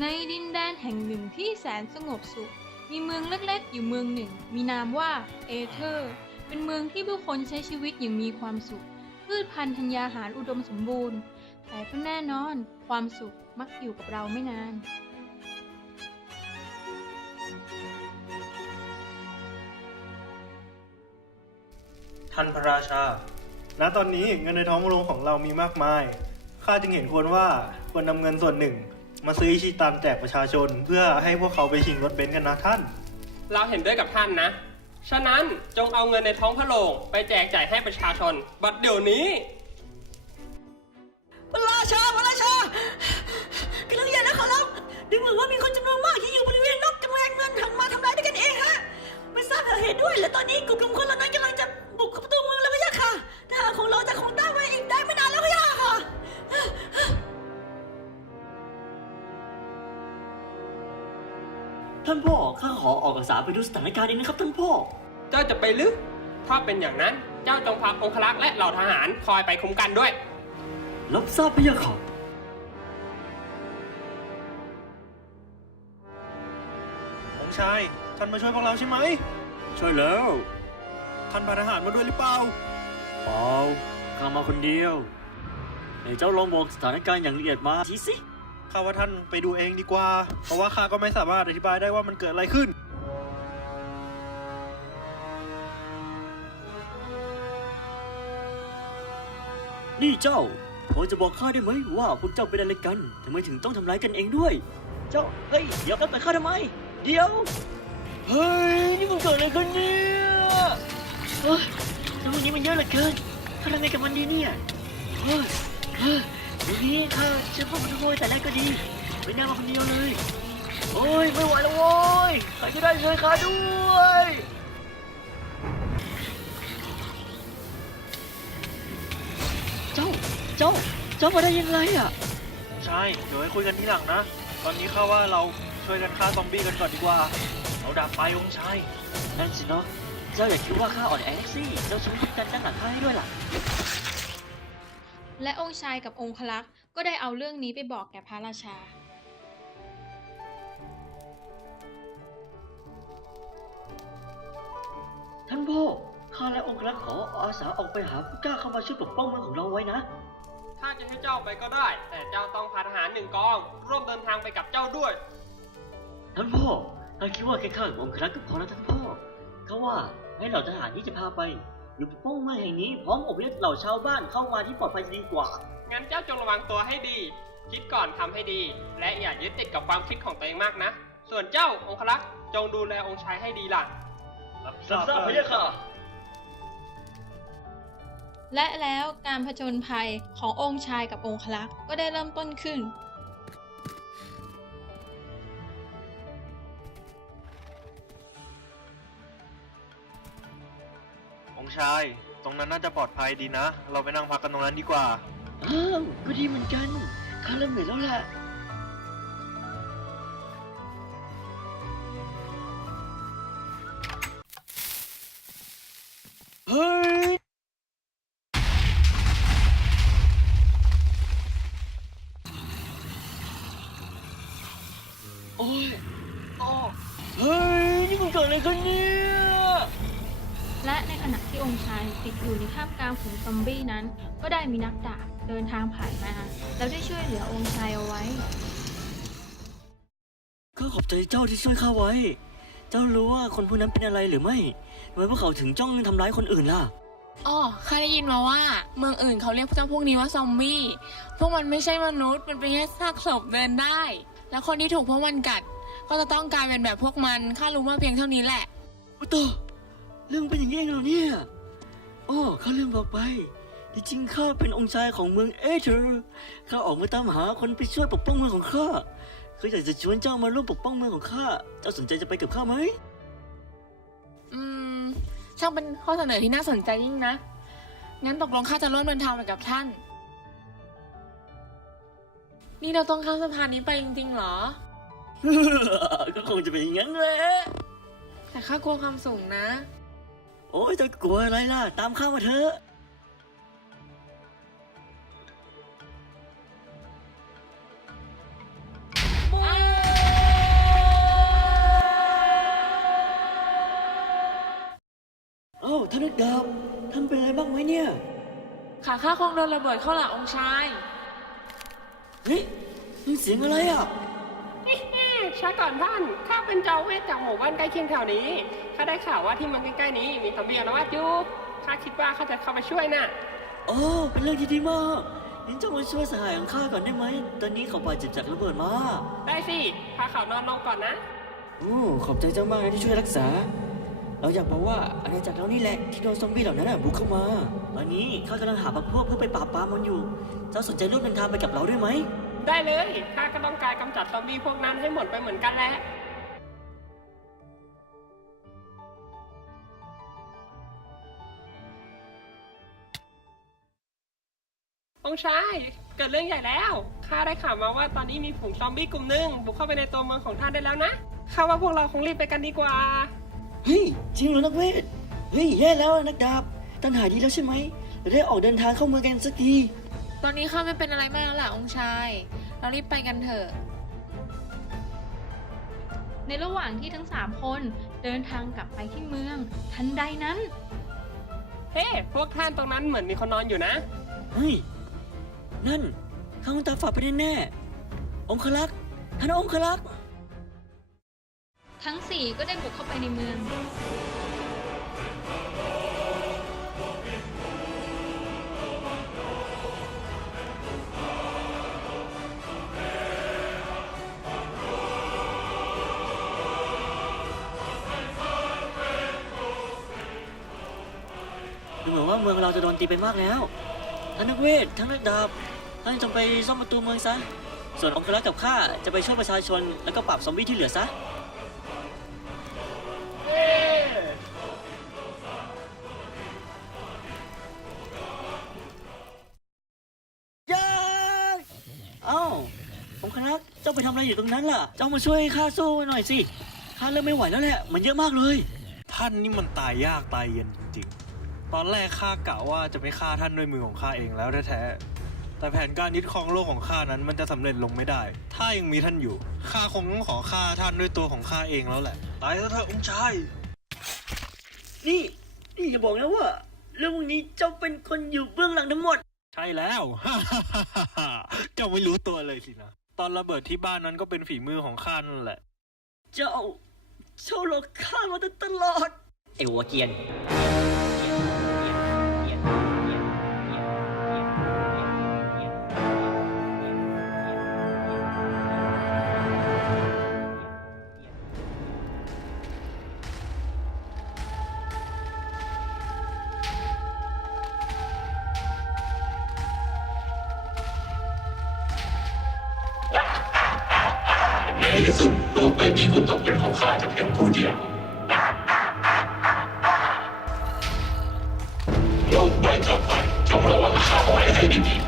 ในดินแดนแห่งหนึ่งที่แสนสงบสุข มีเมืองเล็กๆ อยู่เมืองหนึ่ง มีนามว่าเอเธอร์ เป็นเมืองที่ผู้คนใช้ชีวิตอย่างมีความสุข พืชพันธุ์ธัญญาหารอุดมสมบูรณ์ แต่ก็แน่นอนความสุขมักอยู่กับเราไม่นาน ท่านพระราชา ณ ตอนนี้เงินในท้องโรงของเรามีมากมาย ข้าจึงเห็นควรว่าควรนำเงินส่วนหนึ่ง มาซื้ออิชิตันแจกประชาชน เพื่อให้พวกเขาไปชิงรถเบนซ์กันนะท่าน เราเห็นด้วยกับท่านนะ ฉะนั้นจงเอาเงินในท้องพระโรงไปแจกจ่ายให้ประชาชน บัดเดี๋ยวนี้ พระราชาพระราชาเกิดเรื่องใหญ่แล้วขอรับดูเหมือนว่ามีคนจำนวนมากที่อยู่บริเวณนอกกำแพงเมืองหันมาทำร้ายด้วยกันเองฮะ ไม่ทราบสาเหตุด้วยและตอนนี้กลุ่มกลุ่มคนเหล่านั้นกำลัง ท่านพ่อข้าขอออกอาสาไปดูสถานการณ์เองนะครับท่านพ่อ เจ้าจะไปลึกถ้าเป็นอย่างนั้นเจ้าจงพาองครักษ์และเหล่าทหารคอยไปคุ้มกันด้วย รับทราบพะยะค่ะ องค์ชายท่านมาช่วยพวกเราใช่ไหม ช่วยแล้วท่านพาทหารมาด้วยหรือเปล่า เปล่าข้ามาคนเดียวไหนเจ้าลองบอกสถานการณ์อย่างละเอียดมาทีสิ ข้าว่าท่านไปดูเองดีกว่า เพราะว่าข้าก็ไม่สามารถอธิบายได้ว่ามันเกิดอะไรขึ้น นี่เจ้าพอจะบอกข้าได้ไหมว่าพวกเจ้าเป็นอะไรกันทำไมถึงต้องทำร้ายกันเองด้วย เจ้าเฮ้ยเดี๋ยวกันแต่ข้าทำไม เดี๋ยว เฮ้ยนี่มันเกิดอะไรขึ้นเนี่ยเฮ้ยแล้ววันนี้มันเยอะเหลือเกินข้าทำไงกับมันดีเนี่ยเฮ้ยเฮ้ย วันนี้ข้าจะเข้ามาขโมยแต่แรกก็ดีไม่น่ามาคนเดียวเลย โอ้ยไม่ไหวแล้วโว้ยใครก็ได้ช่วยข้าด้วยเจ้าเจ้าเจ้ามาได้ยังไงอะใช่เดี๋ยวให้คุยกันทีหลังนะ ตอนนี้ข้าว่าเราช่วยกันฆ่าซอมบี้กันก่อนดีกว่า เอาดาบไปองค์ชายนั่นสิเนาะเจ้าอย่าคิดว่าข้าอ่อนแอสิเจ้าช่วยกันตั้งหลังข้าให้ด้วยล่ะ และองค์ชายกับองคลักษ์ก็ได้เอาเรื่องนี้ไปบอกแก่พระราชา ท่านพ่อข้าและองค์รักษ์ขออาสาออกไปหาผู้กล้าเข้ามาช่วยปกป้องเมืองของเราไว้นะถ้าจะให้เจ้าไปก็ได้ แต่เจ้าต้องพาทหารหนึ่งกอง ร่วมเดินทางไปกับเจ้าด้วย ท่านพ่อข้าคิดว่าแค่ข้ากับองค์รักษ์ก็พอแล้วท่านพ่อเขาว่าให้เหล่าทหารที่จะพาไป อยู่ปกป้องเมืองแห่งนี้พร้อมอพยพเหล่าชาวบ้านเข้ามาที่ปลอดภัยจะดีกว่า งั้นเจ้าจงระวังตัวให้ดี คิดก่อนทำให้ดี และอย่ายึดติดกับความคิดของตัวเองมากนะ ส่วนเจ้าองครักษ์จงดูแลองค์ชายให้ดีล่ะรับททราราบบพะยะค่ะ และแล้วการผจญภัยขององค์ชายกับองคลักษ์ก็ได้เริ่มต้นขึ้น ชาย ตรงนั้นน่าจะปลอดภัยดีนะ เราไปนั่งพักกันตรงนั้นดีกว่า อ้าว ก็ดีเหมือนกัน ข้าเริ่มเหนื่อยแล้วแหละเฮ้ย โอ้ยโอ้เฮ้ย นี่มันเกิดอะไรขึ้นเนี่ย ขณะที่องค์ชายติดอยู่ในท่ามกลางฝูงซอมบี้นั้น ก็ได้มีนักดาบเดินทางผ่านมา แล้วได้ช่วยเหลือองค์ชายเอาไว้ ข้าขอบใจเจ้าที่ช่วยข้าไว้ เจ้ารู้ว่าคนพวกนั้นเป็นอะไรหรือไม่ทำไมพวกเขาถึงจ้องทำร้ายคนอื่นล่ะ อ๋อข้าได้ยินมาว่า เมืองอื่นเขาเรียกเจ้าพวกนี้ว่าซอมบี้ พวกมันไม่ใช่มนุษย์ มันเป็นแค่ซากศพเดินได้ แล้วคนที่ถูกพวกมันกัด ก็จะต้องกลายเป็นแบบพวกมัน ข้ารู้มาเพียงเท่านี้แหละโอ้โต เรื่องเป็นอย่างนี้เองเหรอเนี่ยอ้อข้าลืมบอกไปที่จริงข้าเป็นองค์ชายของเมืองเอเธอร์ข้าออกมาตามหาคนไปช่วยปกป้องเมืองของข้าข้าอยากจะชวนเจ้ามาร่วมปกป้องเมืองของข้าเจ้าสนใจจะไปกับข้าไหมอืมช่างเป็นข้อเสนอที่น่าสนใจยิ่งนะ งั้นตกลงข้าจะร่วมเดินทางไปกับท่าน นี่เราต้องข้ามสะพานนี้ไปจริงๆเหรอ ก็คงจะเป็นอย่างนั้นแหละแต่ข้ากลัวความสูงนะ โอ้ยจะกลัวอะไรล่ะ ตามข้ามาเถอะเอ้าท่านนักดาบท่านเป็นอะไรบ้างไหมเนี่ย ขาข้าคงโดนระเบิดเข้าหละองชาย เฮ้ยนี่เสียงอะไรอะ ช้าก่อนท่าน ข้าเป็นเจ้าเวทจากหมู่บ้านใกล้เคียงแถวนี้ ข้าได้ข่าวว่าที่เมืองใกล้ๆนี้ มีซอมบี้อาละวาดอยู่ ข้าคิดว่าข้าจะเข้าไปช่วยน่ะ โอ้เป็นเรื่องที่ดีมากงั้นเจ้ามาช่วยสหายของข้าก่อนได้ไหม ตอนนี้เขาบาดเจ็บจากระเบิดมา ได้สิ พาเขานอนลงก่อนนะ โอ้ขอบใจเจ้ามากนะที่ช่วยรักษา เราอยากบอกว่าอาณาจักรเรานี่แหละที่โดนซอมบี้เหล่านั้นน่ะบุกเข้ามา ตอนนี้ข้ากำลังหาพรรคพวกเพื่อไปปราบปรามมันอยู่ เจ้าสนใจร่วมเดินทางไปกับเราด้วยไหม ได้เลยข้าก็ต้องการกำจัดซอมบี้พวกนั้นให้หมดไปเหมือนกันแหละ องชาย เกิดเรื่องใหญ่แล้ว ข้าได้ข่าวมาว่าตอนนี้มีฝูงซอมบี้กลุ่มหนึ่งบุกเข้าไปในตัวเมืองของท่านได้แล้วนะ ข้าว่าพวกเราคงรีบไปกันดีกว่า เฮ้ยจริงเหรอนักเวท เฮ้ยแย่แล้วนักดาบ ตันหายดีแล้วใช่ไหมเราได้ออกเดินทางเข้าเมืองกันสักที ตอนนี้ข้าไม่เป็นอะไรมากแล้วล่ะองค์ชาย เรารีบไปกันเถอะ ในระหว่างที่ทั้งสามคนเดินทางกลับไปที่เมือง ทันใดนั้น เฮ้ พวกท่านตรงนั้นเหมือนมีคนนอนอยู่นะ เฮ้ย นั่น ข้าคงตาฝาดไปแน่ๆองคลักษ์ท่านองคลักษ์ทั้งสี่ก็ได้บุกเข้าไปในเมือง เหมือนว่าเมืองเราจะโดนตีไปมากแล้วท่านนักเวททั้งนักดาบท่านจงไปซ่อมประตูเมืองซะ ส่วนองคลักษ์กับข้าจะไปช่วยประชาชนแล้วก็ปราบซอมบี้ที่เหลือซะยาเอ้าองคลักษ์เจ้าไปทำอะไรอยู่ตรงนั้นล่ะ เจ้ามาช่วยข้าสู้หน่อยสิ ข้าเริ่มไม่ไหวแล้วแหละ มันเยอะมากเลย ท่านนี่มันตายยากตายเย็นจริงๆ ตอนแรกข้ากะว่าจะไปฆ่าท่านด้วยมือของข้าเองแล้วแท้ๆแต่แผนการยึดครองโลกของข้านั้นมันจะสำเร็จลงไม่ได้ ถ้ายังมีท่านอยู่ข้าคงต้องขอฆ่าท่านด้วยตัวของข้าเองแล้วแหละตายซะเถอะองค์ชายนี่นี่อย่าบอกนะว่าเรื่องพวกนี้เจ้าเป็นคนอยู่เบื้องหลังทั้งหมด ใช่แล้วเจ้าไม่รู้ตัวเลยสินะตอนระเบิดที่บ้านนั้นก็เป็นฝีมือของข้านั่นแหละ เจ้า เจ้าหลอกข้ามาตลอด ไอ้หัวเกรียน ที่สุดโลกใบนี้ก็ตกเป็นของข้าแต่เพียงผู้เดียวโลกใบต่อไปจงระวังข้าไว้ให้ดี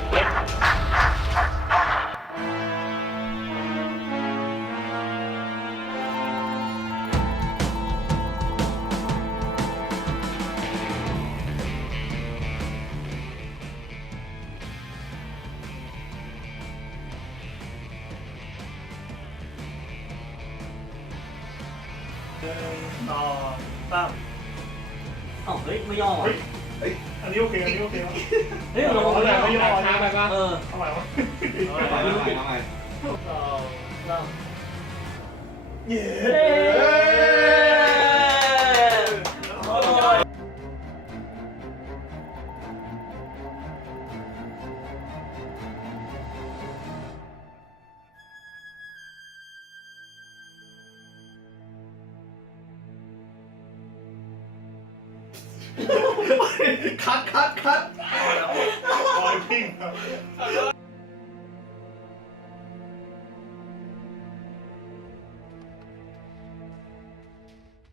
ต่อสามเอ้าเฮ้ยไม่ยอมเหรออันนี้โอเคอันนี้โอเคเฮ้ยเราเราแหละไม่ยอมช้าไปปะเออเอาใหม่วะเอาใหม่เอาใหม่เอาใหม่สองสามเย้ คัดคัดคั